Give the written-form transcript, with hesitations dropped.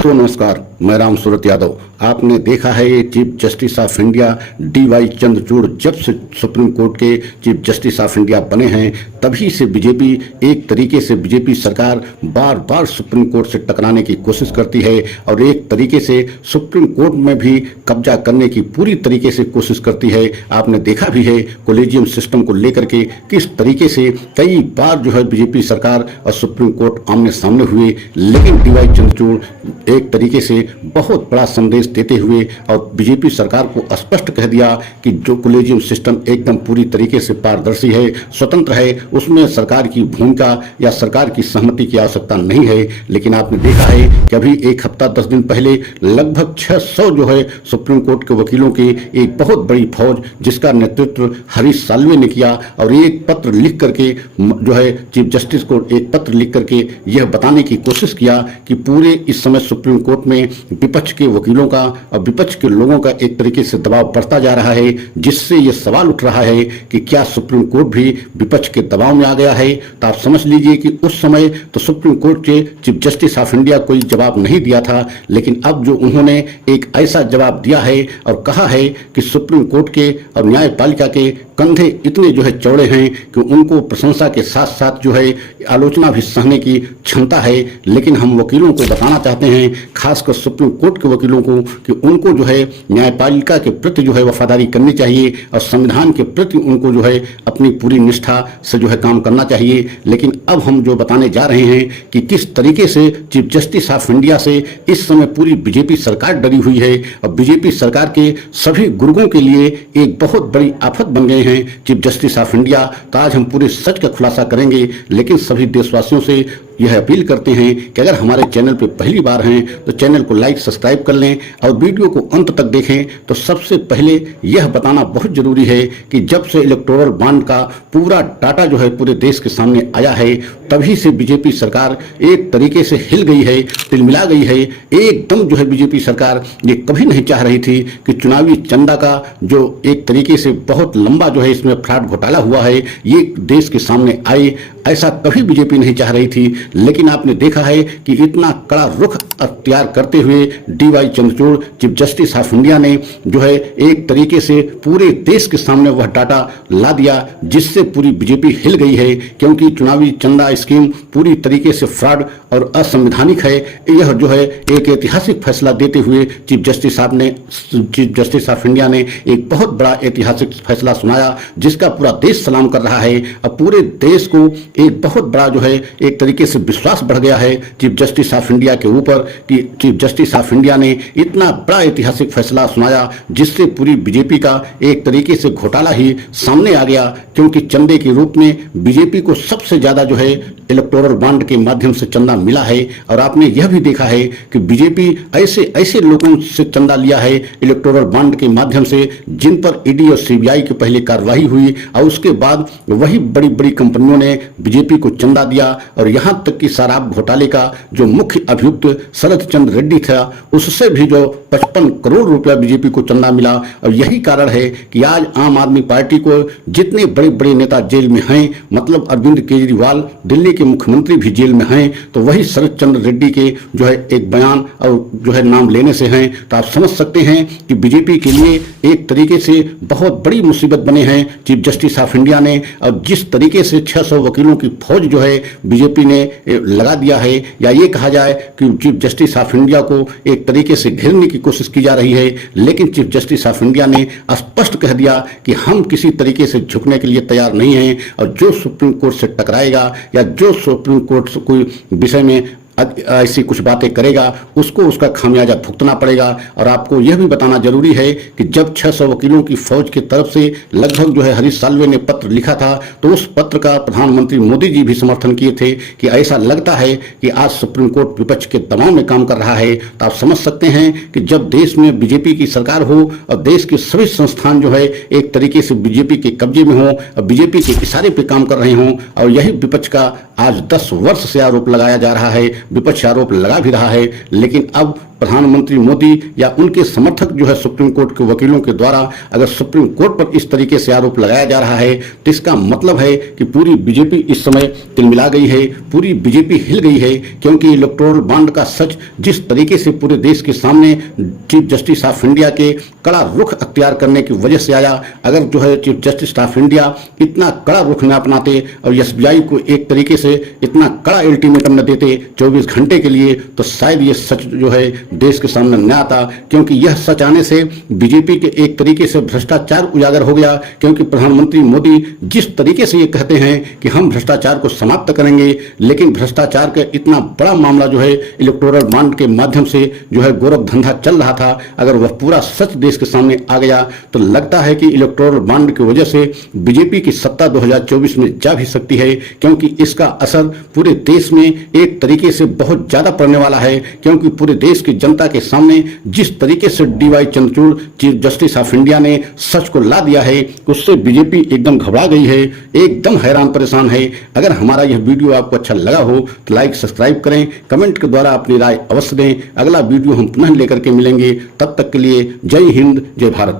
दोस्तों नमस्कार, मैं राम सूरत यादव। आपने देखा है ये chief justice of India DY Chandrachud जब से सुप्रीम कोर्ट के चीफ जस्टिस ऑफ इंडिया बने हैं तभी से बीजेपी सरकार बार बार सुप्रीम कोर्ट से टकराने की कोशिश करती है और एक तरीके से सुप्रीम कोर्ट में भी कब्जा करने की पूरी तरीके से कोशिश करती है। आपने देखा भी है कोलेजियम सिस्टम को लेकर के किस तरीके से कई बार जो है बीजेपी सरकार और सुप्रीम कोर्ट आमने सामने हुए, लेकिन DY चंद्रचूड़ एक तरीके से बहुत बड़ा संदेश देते हुए और बीजेपी सरकार को स्पष्ट कह दिया कि जो कोलेजियम सिस्टम एकदम पूरी तरीके से पारदर्शी है, स्वतंत्र है, उसमें सरकार की भूमिका या सरकार की सहमति की आवश्यकता नहीं है। लेकिन आपने देखा है कि अभी एक हफ्ता 10 दिन पहले लगभग 600 जो है सुप्रीम कोर्ट के वकीलों की एक बहुत बड़ी फौज जिसका नेतृत्व हरीश साल्वे ने किया और एक पत्र लिख करके जो है चीफ जस्टिस को एक पत्र लिख करके यह बताने की कोशिश किया कि पूरे इस समय सुप्रीम कोर्ट में विपक्ष के वकीलों का और विपक्ष के लोगों का एक तरीके से दबाव बढ़ता जा रहा है, जिससे यह सवाल उठ रहा है कि क्या सुप्रीम कोर्ट भी विपक्ष के दबाव में आ गया है। तो आप समझ लीजिए कि उस समय तो सुप्रीम कोर्ट के चीफ जस्टिस ऑफ इंडिया कोई जवाब नहीं दिया था, लेकिन अब जो उन्होंने एक ऐसा जवाब दिया है और कहा है कि सुप्रीम कोर्ट के और न्यायपालिका के कंधे इतने जो है चौड़े हैं कि उनको प्रशंसा के साथ साथ जो है आलोचना भी सहने की क्षमता है। लेकिन हम वकीलों को बताना चाहते हैं, खासकर सुप्रीम कोर्ट के वकीलों को, कि उनको जो है न्यायपालिका के प्रति जो है वफादारी करनी चाहिए और संविधान के प्रति उनको जो है अपनी पूरी निष्ठा से जो है काम करना चाहिए। लेकिन अब हम जो बताने जा रहे हैं कि किस तरीके से चीफ जस्टिस ऑफ इंडिया से इस समय पूरी बीजेपी सरकार डरी हुई है और बीजेपी सरकार के सभी गुर्गों के लिए एक बहुत बड़ी आफत बन गए हैं चीफ जस्टिस ऑफ इंडिया। तो आज हम पूरे सच का खुलासा करेंगे, लेकिन सभी देशवासियों से यह अपील करते हैं कि अगर हमारे चैनल पर पहली बार हैं तो चैनल को लाइक सब्सक्राइब कर लें और वीडियो को अंत तक देखें। तो सबसे पहले यह बताना बहुत जरूरी है कि जब से इलेक्टोरल बॉन्ड का पूरा डाटा जो है पूरे देश के सामने आया है तभी से बीजेपी सरकार एक तरीके से हिल गई है, तिलमिला गई है। एकदम जो है बीजेपी सरकार ये कभी नहीं चाह रही थी कि चुनावी चंदा का जो एक तरीके से बहुत लंबा जो है इसमें फ्रॉड घोटाला हुआ है ये देश के सामने आए, ऐसा कभी बीजेपी नहीं चाह रही थी। लेकिन आपने देखा है कि इतना कड़ा रुख अख्तियार करते हुए DY Chandrachud chief justice of India ने जो है एक तरीके से पूरे देश के सामने वह डाटा ला दिया, जिससे पूरी बीजेपी हिल गई है। क्योंकि चुनावी चंदा स्कीम पूरी तरीके से फ्रॉड और असंवैधानिक है। यह जो है एक ऐतिहासिक फैसला देते हुए चीफ जस्टिस ऑफ इंडिया ने एक बहुत बड़ा ऐतिहासिक फैसला सुनाया, जिसका पूरा देश सलाम कर रहा है और पूरे देश को एक बहुत बड़ा जो है एक तरीके से विश्वास बढ़ गया है चीफ जस्टिस ऑफ इंडिया के ऊपर कि चीफ जस्टिस ऑफ इंडिया ने इतना बड़ा ऐतिहासिक फैसला सुनाया, जिससे पूरी बीजेपी का एक तरीके से घोटाला ही सामने आ गया। क्योंकि चंदे के रूप में बीजेपी को सबसे ज्यादा जो है इलेक्टोरल बॉन्ड के माध्यम से चंदा मिला है। और आपने यह भी देखा है कि बीजेपी ऐसे लोगों से चंदा लिया है इलेक्टोरल बॉन्ड के माध्यम से जिन पर ED और CBI की पहले कार्रवाई हुई और उसके बाद वही बड़ी बड़ी कंपनियों ने बीजेपी को चंदा दिया। और यहां तक कि शराब घोटाले का जो मुख्य अभियुक्त शरद चंद्र रेड्डी था उससे भी जो 55 करोड़ रुपया बीजेपी को चंदा मिला। और यही कारण है कि आज आम आदमी पार्टी को जितने बड़े बड़े नेता जेल में हैं, मतलब अरविंद केजरीवाल दिल्ली के मुख्यमंत्री भी जेल में हैं, तो वही शरद चंद्र रेड्डी के जो है एक बयान और जो है नाम लेने से हैं। तो आप समझ सकते हैं कि बीजेपी के लिए एक तरीके से बहुत बड़ी मुसीबत बने हैं चीफ जस्टिस ऑफ इंडिया ने। और जिस तरीके से 600 वकीलों की फौज जो है बीजेपी ने लगा दिया है, या ये कहा जाए कि चीफ जस्टिस ऑफ इंडिया को एक तरीके से घेरने की कोशिश की जा रही है, लेकिन चीफ जस्टिस ऑफ इंडिया ने स्पष्ट कह दिया कि हम किसी तरीके से झुकने के लिए तैयार नहीं हैं और जो सुप्रीम कोर्ट से टकराएगा या जो सुप्रीम कोर्ट से कोई विषय में ऐसी कुछ बातें करेगा उसको उसका खामियाजा भुगतना पड़ेगा। और आपको यह भी बताना जरूरी है कि जब 600 वकीलों की फौज की तरफ से लगभग जो है हरीश साल्वे ने पत्र लिखा था तो उस पत्र का प्रधानमंत्री मोदी जी भी समर्थन किए थे कि ऐसा लगता है कि आज सुप्रीम कोर्ट विपक्ष के दबाव में काम कर रहा है। तो आप समझ सकते हैं कि जब देश में बीजेपी की सरकार हो और देश के सभी संस्थान जो है एक तरीके से बीजेपी के कब्जे में हो और बीजेपी के इशारे पर काम कर रहे हों, और यही विपक्ष का आज 10 वर्ष से आरोप लगाया जा रहा है विपक्ष आरोप लगा भी रहा है, लेकिन अब प्रधानमंत्री मोदी या उनके समर्थक जो है सुप्रीम कोर्ट के वकीलों के द्वारा अगर सुप्रीम कोर्ट पर इस तरीके से आरोप लगाया जा रहा है तो इसका मतलब है कि पूरी बीजेपी इस समय तिलमिला गई है, पूरी बीजेपी हिल गई है, क्योंकि इलेक्टोरल बॉन्ड का सच जिस तरीके से पूरे देश के सामने चीफ जस्टिस ऑफ इंडिया के कड़ा रुख अख्तियार करने की वजह से आया। अगर जो है चीफ जस्टिस ऑफ इंडिया इतना कड़ा रुख न अपनाते और एसबीआई को एक तरीके से इतना कड़ा अल्टीमेटम न देते 24 घंटे के लिए, तो शायद ये सच जो है देश के सामने न आता, क्योंकि यह सच आने से बीजेपी के एक तरीके से भ्रष्टाचार उजागर हो गया। क्योंकि प्रधानमंत्री मोदी जिस तरीके से ये कहते हैं कि हम भ्रष्टाचार को समाप्त करेंगे, लेकिन भ्रष्टाचार का इतना बड़ा मामला जो है इलेक्टोरल बॉन्ड के माध्यम से जो है गोरख धंधा चल रहा था, अगर वह पूरा सच देश के सामने आ गया तो लगता है कि इलेक्टोरल बॉन्ड की वजह से बीजेपी की सत्ता 2024 में जा भी सकती है, क्योंकि इसका असर पूरे देश में एक तरीके से बहुत ज्यादा पड़ने वाला है। क्योंकि पूरे देश की जनता के सामने जिस तरीके से DY Chandrachud chief justice of India ने सच को ला दिया है, उससे बीजेपी एकदम घबरा गई है, एकदम हैरान परेशान है। अगर हमारा यह वीडियो आपको अच्छा लगा हो तो लाइक सब्सक्राइब करें, कमेंट के द्वारा अपनी राय अवश्य दें। अगला वीडियो हम पुनः लेकर के मिलेंगे, तब तक के लिए जय हिंद जय भारत।